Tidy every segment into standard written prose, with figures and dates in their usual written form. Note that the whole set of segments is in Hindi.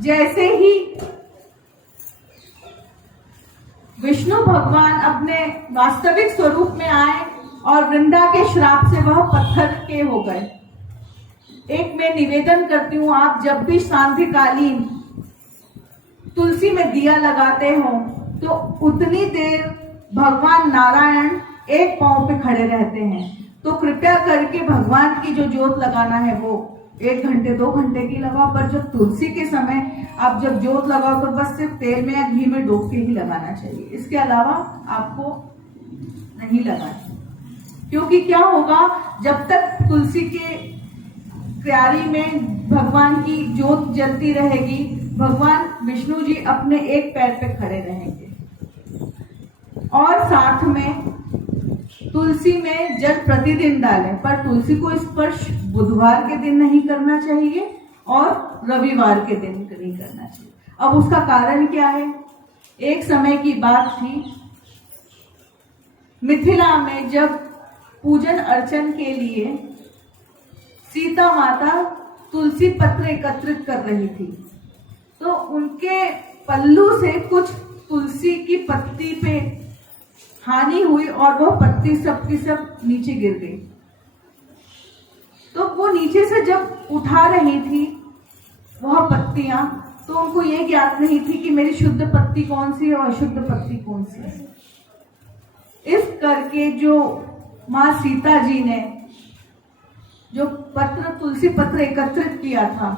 जैसे ही विष्णु भगवान अपने वास्तविक स्वरूप में आए और वृंदा के श्राप से वह पत्थर के हो गए। एक मैं निवेदन करती हूँ, आप जब भी सांध्यकालीन तुलसी में दिया लगाते हो तो उतनी देर भगवान नारायण एक पांव पे खड़े रहते हैं। तो कृपया करके भगवान की जो ज्योत लगाना है वो 1 घंटे 2 घंटे की लगाओ, पर जब तुलसी के समय आप जब ज्योत लगाओ तो बस सिर्फ तेल में या घी में डूब के ही लगाना चाहिए, इसके अलावा आपको नहीं लगाना। क्योंकि क्या होगा, जब तक तुलसी के क्यारी में भगवान की ज्योत जलती रहेगी, भगवान विष्णु जी अपने एक पैर पे खड़े रहेंगे। और साथ में तुलसी में जल प्रतिदिन डालें, पर तुलसी को स्पर्श बुधवार के दिन नहीं करना चाहिए और रविवार के दिन नहीं करना चाहिए। अब उसका कारण क्या है? एक समय की बात थी, मिथिला में जब पूजन अर्चन के लिए सीता माता तुलसी पत्र एकत्रित कर रही थी, तो उनके पल्लू से कुछ तुलसी की पत्ती पे हानि हुई और वो पत्ती सब की सब नीचे गिर गई। तो वो नीचे से जब उठा रही थी वह पत्तियां, तो उनको ये ज्ञात नहीं थी कि मेरी शुद्ध पत्ती कौन सी है और अशुद्ध पत्ती कौन सी है। इस करके जो माँ सीता जी ने जो तुलसी पत्र एकत्रित किया था,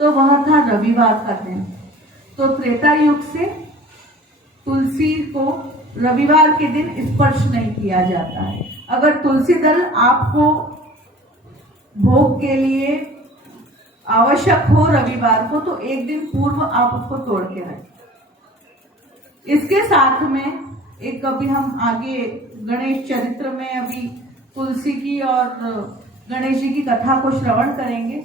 तो वह था रविवार का दिन। तो त्रेता युग से तुलसी को रविवार के दिन स्पर्श नहीं किया जाता है। अगर तुलसी दल आपको भोग के लिए आवश्यक हो रविवार को, तो एक दिन पूर्व आप उसको तोड़ के रखें। इसके साथ में एक अभी हम आगे गणेश चरित्र में अभी तुलसी की और गणेश जी की कथा को श्रवण करेंगे।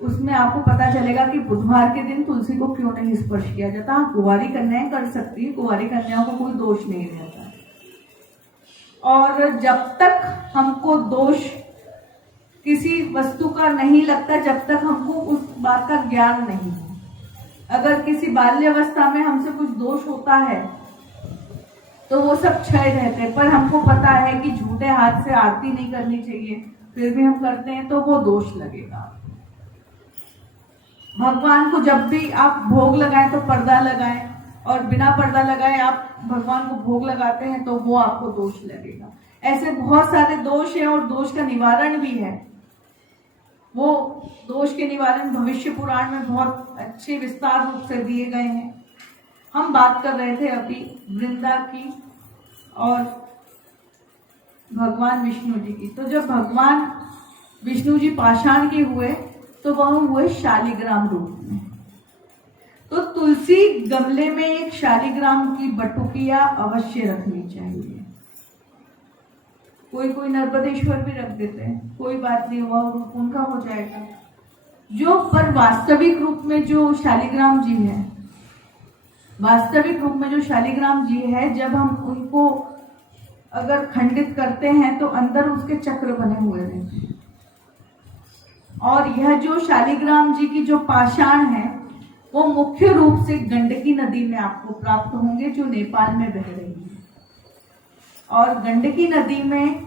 उसमें आपको पता चलेगा कि बुधवार के दिन तुलसी को क्यों नहीं स्पर्श किया जाता। हाँ, कुंवारी कन्याएं कर सकती है, कुंवारी कन्याओं को कोई दोष नहीं रहता। और जब तक हमको दोष किसी वस्तु का नहीं लगता, जब तक हमको उस बात का ज्ञान नहीं है। अगर किसी बाल्यावस्था में हमसे कुछ दोष होता है तो वो सब क्षय रहते हैं, पर हमको पता है कि झूठे हाथ से आरती नहीं करनी चाहिए, फिर भी हम करते हैं, तो वो दोष लगेगा। भगवान को जब भी आप भोग लगाएं तो पर्दा लगाएं, और बिना पर्दा लगाए आप भगवान को भोग लगाते हैं तो वो आपको दोष लगेगा। ऐसे बहुत सारे दोष हैं और दोष का निवारण भी है। वो दोष के निवारण भविष्य पुराण में बहुत अच्छे विस्तार रूप से दिए गए हैं। हम बात कर रहे थे अभी वृंदा की और भगवान विष्णु जी की। तो जब भगवान विष्णु जी पाषाण के हुए तो वह हुए शालिग्राम रूप में। तो तुलसी गमले में एक शालिग्राम की बटुकिया अवश्य रखनी चाहिए। कोई कोई नर्मदेश्वर भी रख देते हैं, कोई बात नहीं, वह रूप उनका हो जाएगा। जो पर वास्तविक रूप में जो शालिग्राम जी है, वास्तविक रूप में जो शालिग्राम जी है, जब हम उनको अगर खंडित करते हैं तो अंदर उसके चक्र बने हुए रहते हैं। और यह जो शालिग्राम जी की जो पाषाण है वो मुख्य रूप से गंडकी नदी में आपको प्राप्त होंगे, जो नेपाल में बह रही है। और गंडकी नदी में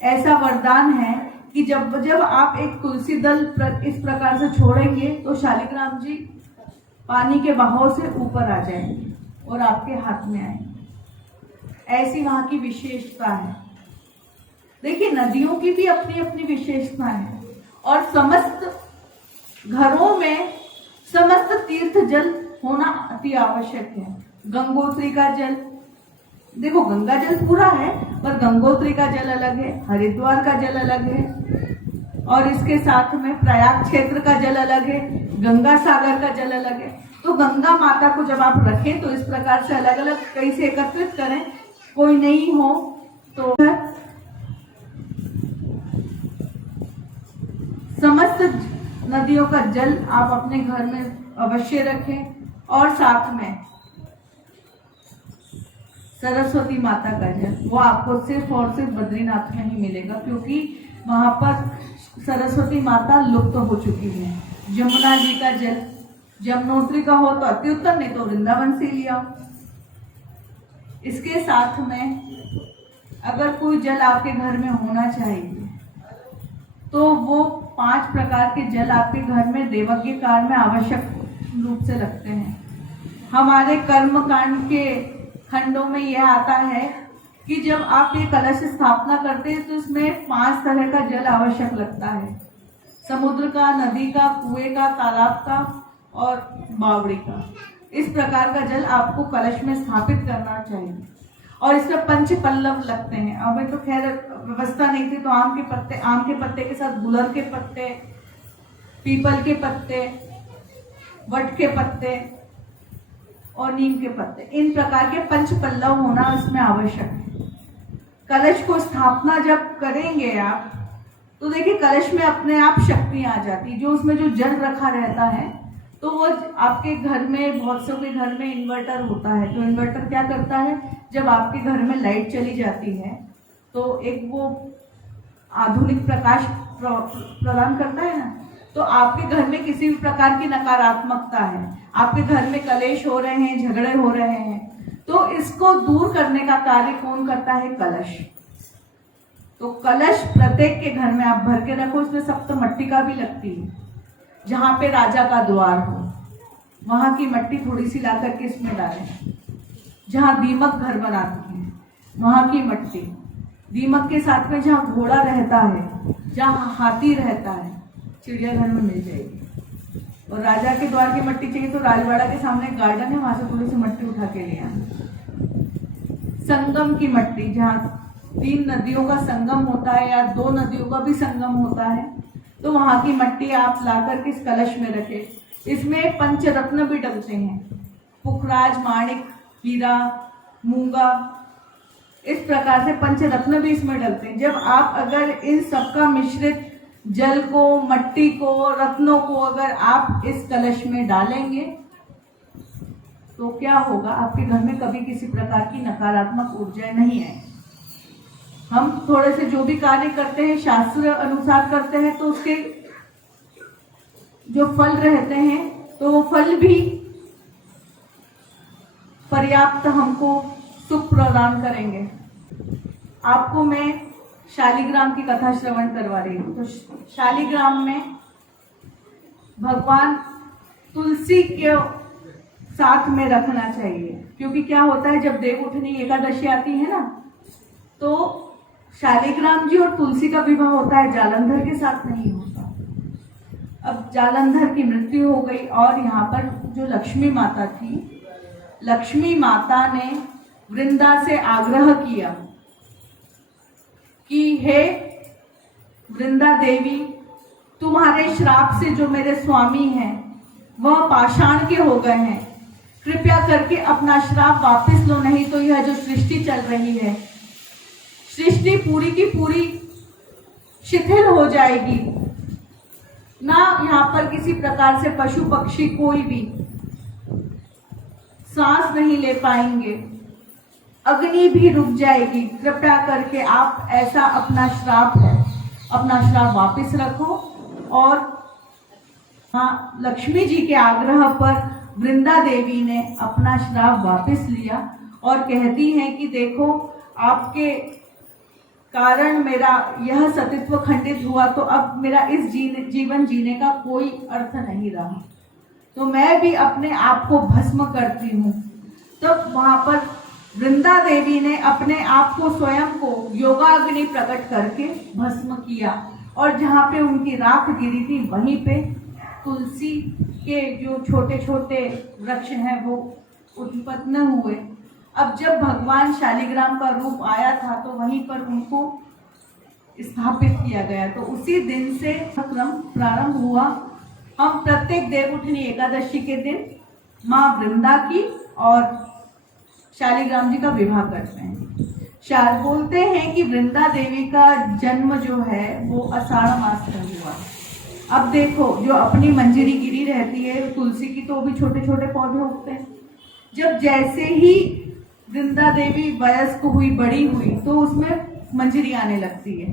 ऐसा वरदान है कि जब जब आप एक तुलसी दल इस प्रकार से छोड़ेंगे तो शालिग्राम जी पानी के बहाव से ऊपर आ जाएंगे और आपके हाथ में आएंगे। ऐसी वहां की विशेषता है। देखिए, नदियों की भी अपनी अपनी विशेषता है और समस्त घरों में समस्त तीर्थ जल होना अति आवश्यक है। गंगोत्री का जल, देखो गंगा जल पूरा है, पर गंगोत्री का जल अलग है, हरिद्वार का जल अलग है, और इसके साथ में प्रयाग क्षेत्र का जल अलग है, गंगा सागर का जल अलग है। तो गंगा माता को जब आप रखें तो इस प्रकार से अलग अलग कहीं से एकत्रित करें, कोई नहीं हो तो समस्त नदियों का जल आप अपने घर में अवश्य रखें। और साथ में सरस्वती माता का जल, वो आपको सिर्फ और सिर्फ बद्रीनाथ में ही मिलेगा, क्योंकि वहां पर सरस्वती माता लुप्त हो चुकी है। जमुना जी का जल, जमुनोत्री का हो तो अति उत्तम, नहीं तो वृंदावन से लिया। इसके साथ में अगर कोई जल आपके घर में होना चाहिए तो वो 5 प्रकार के जल आपके घर में देवज्ञ काल में आवश्यक रूप से लगते हैं। हमारे कर्म कांड के खंडों में यह आता है कि जब आप ये कलश स्थापना करते हैं तो इसमें 5 तरह का जल आवश्यक लगता है। समुद्र का, नदी का, कुएं का, तालाब का और बावड़ी का। इस प्रकार का जल आपको कलश में स्थापित करना चाहिए। और इसमें 5 पल्लव लगते हैं। अभी तो खैर व्यवस्था नहीं थी तो आम के पत्ते के साथ गुलर के पत्ते, पीपल के पत्ते, वट के पत्ते और नीम के पत्ते, इन प्रकार के 5 पल्लव होना इसमें आवश्यक है। कलश को स्थापना जब करेंगे आप तो देखिए कलश में अपने आप शक्ति आ जाती है। जो उसमें जो जल रखा रहता है तो वो आपके घर में, बहुत से के घर में इन्वर्टर होता है, तो इन्वर्टर क्या करता है, जब आपके घर में लाइट चली जाती है तो एक वो आधुनिक प्रकाश प्रदान करता है ना, तो आपके घर में किसी भी प्रकार की नकारात्मकता है, आपके घर में कलेश हो रहे हैं, झगड़े हो रहे हैं, तो इसको दूर करने का कार्य कौन करता है, कलश। तो कलश प्रत्येक के घर में आप भर के रखो। इसमें सप्त मट्टी का भी लगती है। जहाँ पे राजा का द्वार हो वहां की मट्टी थोड़ी सी ला करके इसमें डालें। जहाँ दीमक घर बनाती है वहां की मट्टी, दीमक के साथ में जहाँ घोड़ा रहता है, जहाँ हाथी रहता है, चिड़ियाघर में मिल जाएगी। और राजा के द्वार की मट्टी चाहिए तो राजवाड़ा के सामने एक गार्डन है, वहां से थोड़ी सी मट्टी उठा के ले आना। संगम की मट्टी, जहाँ 3 नदियों का संगम होता है या 2 नदियों का भी संगम होता है, तो वहां की मट्टी आप लाकर के इस कलश में रखें। इसमें पंचरत्न भी डलते हैं, पुखराज, माणिक, हीरा, मूंगा, इस प्रकार से पंचरत्न भी इसमें डलते हैं। जब आप अगर इन सबका मिश्रित जल को, मट्टी को, रत्नों को अगर आप इस कलश में डालेंगे तो क्या होगा, आपके घर में कभी किसी प्रकार की नकारात्मक ऊर्जाएं नहीं आएंगी। हम थोड़े से जो भी कार्य करते हैं शास्त्र अनुसार करते हैं तो उसके जो फल रहते हैं तो वो फल भी पर्याप्त हमको सुख प्रदान करेंगे। आपको मैं शालिग्राम की कथा श्रवण करवा रही हूँ। तो शालिग्राम में भगवान तुलसी के साथ में रखना चाहिए, क्योंकि क्या होता है जब देवउठनी एकादशी आती है ना तो शालिग्राम जी और तुलसी का विवाह होता है, जालंधर के साथ नहीं होता। अब जालंधर की मृत्यु हो गई और यहाँ पर जो लक्ष्मी माता थी, लक्ष्मी माता ने वृंदा से आग्रह किया कि हे वृंदा देवी, तुम्हारे श्राप से जो मेरे स्वामी हैं वह पाषाण के हो गए हैं, कृपया करके अपना श्राप वापस लो, नहीं तो यह जो सृष्टि चल रही है, सृष्टि पूरी की पूरी शिथिल हो जाएगी। ना यहाँ पर किसी प्रकार से पशु पक्षी कोई भी सांस नहीं ले पाएंगे, अग्नि भी रुक जाएगी। कृपया करके आप ऐसा अपना श्राप वापस रखो। और हाँ, लक्ष्मी जी के आग्रह पर वृंदा देवी ने अपना श्राप वापस लिया और कहती हैं कि देखो, आपके कारण मेरा यह सतीत्व खंडित हुआ, तो अब मेरा इस जीवन जीने का कोई अर्थ नहीं रहा, तो मैं भी अपने आप को भस्म करती हूँ। तो वहां पर वृंदा देवी ने अपने आप को, स्वयं को योगाग्नि प्रकट करके भस्म किया और जहाँ पे उनकी राख गिरी थी वहीं पे तुलसी के जो छोटे छोटे वृक्ष हैं वो उत्पन्न हुए। अब जब भगवान शालिग्राम का रूप आया था तो वहीं पर उनको स्थापित किया गया, तो उसी दिन से क्रम प्रारंभ हुआ। हम प्रत्येक देवउठनी एकादशी के दिन माँ वृंदा की और शालिग्राम जी का विवाह करते हैं। बोलते हैं कि वृंदा देवी का जन्म जो है वो आषाढ़ मास में हुआ। अब देखो, जो अपनी मंजरी गिरी रहती है तुलसी की, तो भी छोटे छोटे पौधे उगते हैं। जब जैसे ही वृंदा देवी वयस्क हुई, बड़ी हुई, तो उसमें मंजरी आने लगती है।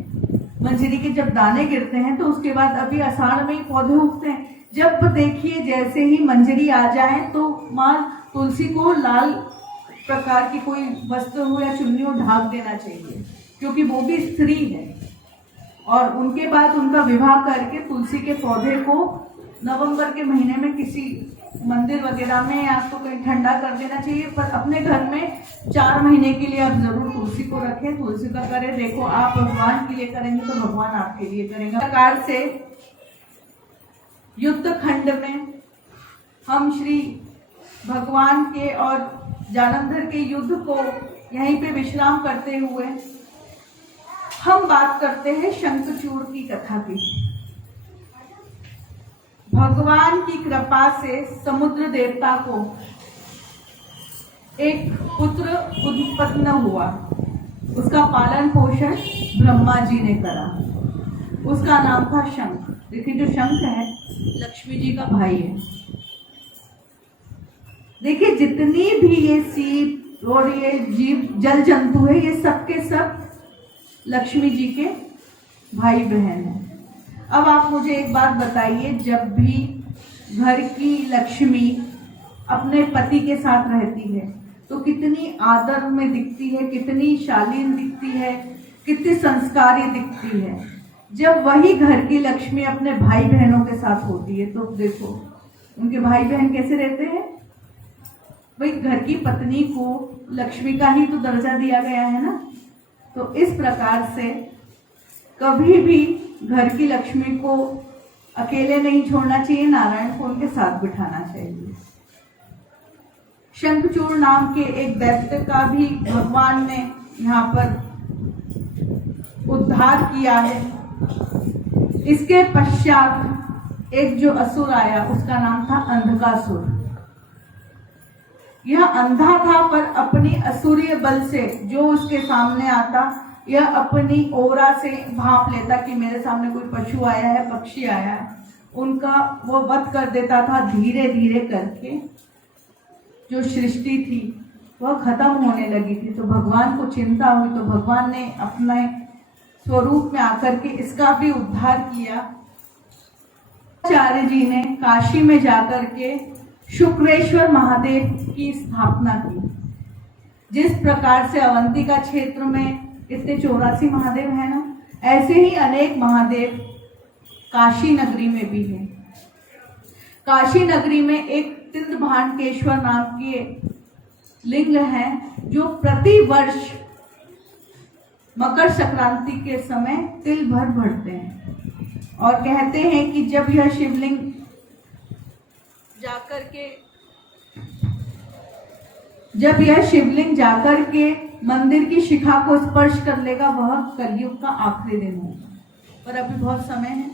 मंजरी के जब दाने गिरते हैं तो उसके बाद अभी आषाढ़ में ही पौधे उगते हैं। जब देखिए जैसे ही मंजरी आ जाए तो माँ तुलसी को लाल प्रकार की कोई वस्त्र हो या चुन्नी हो ढाक देना चाहिए, क्योंकि वो भी स्त्री है। और उनके बाद उनका विवाह करके तुलसी के पौधे को नवंबर के महीने में किसी मंदिर वगैरह में या तो कहीं ठंडा कर देना चाहिए, पर अपने घर में 4 महीने के लिए आप जरूर तुलसी को रखें, तुलसी का करें। देखो आप भगवान के लिए करेंगे तो भगवान आपके लिए करेंगे। प्रकार से युद्ध खंड में हम श्री भगवान के और जालंधर के युद्ध को यहीं पे विश्राम करते हुए हम बात करते हैं शंखचूड़ की कथा की। भगवान की कृपा से समुद्र देवता को एक पुत्र उत्पन्न हुआ। उसका पालन पोषण ब्रह्मा जी ने करा। उसका नाम था शंख। देखिए जो शंख है लक्ष्मी जी का भाई है। देखिए जितनी भी ये सीप और ये जीव जल जंतु है ये सब के सब लक्ष्मी जी के भाई बहन हैं। अब आप मुझे एक बात बताइए, जब भी घर की लक्ष्मी अपने पति के साथ रहती है तो कितनी आदर में दिखती है, कितनी शालीन दिखती है, कितनी संस्कारी दिखती है। जब वही घर की लक्ष्मी अपने भाई बहनों के साथ होती है तो देखो उनके भाई बहन कैसे रहते हैं। भाई घर की पत्नी को लक्ष्मी का ही तो दर्जा दिया गया है ना। तो इस प्रकार से कभी भी घर की लक्ष्मी को अकेले नहीं छोड़ना चाहिए, नारायण को उनके साथ बिठाना चाहिए। शंखचूड़ नाम के एक दैत्य का भी भगवान ने यहाँ पर उद्धार किया है। इसके पश्चात एक जो असुर आया उसका नाम था अंधकासुर। यह अंधा था पर अपनी असुरीय बल से जो उसके सामने आता यह अपनी ओरा से भांप लेता कि मेरे सामने कोई पशु आया है, पक्षी आया है, उनका वो वध कर देता था। धीरे धीरे करके जो सृष्टि थी वह खत्म होने लगी थी। तो भगवान को चिंता हुई तो भगवान ने अपने स्वरूप में आकर के इसका भी उद्धार किया। आचार्य जी ने काशी में जाकर के शुक्रेश्वर महादेव की स्थापना की। जिस प्रकार से अवंतिका क्षेत्र में इतने 84 महादेव है ना, ऐसे ही अनेक महादेव काशी नगरी में भी है। काशी नगरी में एक तिंदभांडकेश्वर नाम के लिंग है जो प्रति वर्ष मकर संक्रांति के समय तिल भर भरते हैं और कहते हैं कि जब यह शिवलिंग जाकर के मंदिर की शिखा को स्पर्श कर लेगा वह कलयुग का आखिरी दिन होगा। पर अभी बहुत समय है,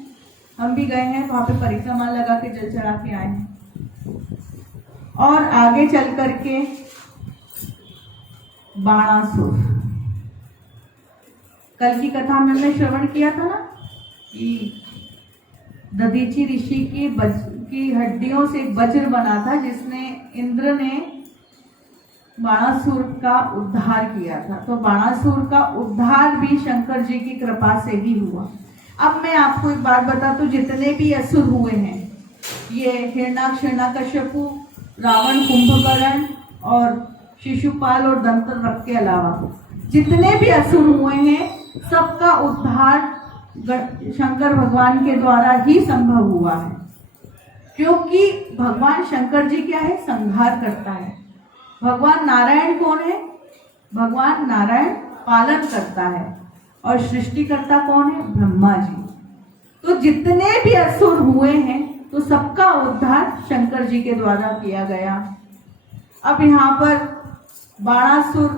हम भी गए हैं वहां पे परिक्रमा लगा के जल चढ़ा के आए हैं। और आगे चल करके बाणासुर, कल की कथा में हमने श्रवण किया था ना कि दधीची ऋषि की हड्डियों से एक वज्र बना था जिसने इंद्र ने बाणासुर का उद्धार किया था। तो बाणासुर का उद्धार भी शंकर जी की कृपा से ही हुआ। अब मैं आपको एक बात बता दूं, जितने भी असुर हुए हैं ये हिरण्याक्ष, हिरण्यकश्यपु, रावण, कुंभकर्ण और शिशुपाल और दंतवक्र के अलावा जितने भी असुर हुए हैं सबका उद्धार शंकर भगवान के द्वारा ही संभव हुआ है। क्योंकि भगवान शंकर जी क्या है, संहार करता है। भगवान नारायण कौन है, भगवान नारायण पालन करता है और सृष्टिकर्ता कौन है, ब्रह्मा जी। तो जितने भी असुर हुए हैं तो सबका उद्धार शंकर जी के द्वारा किया गया। अब यहाँ पर बाणासुर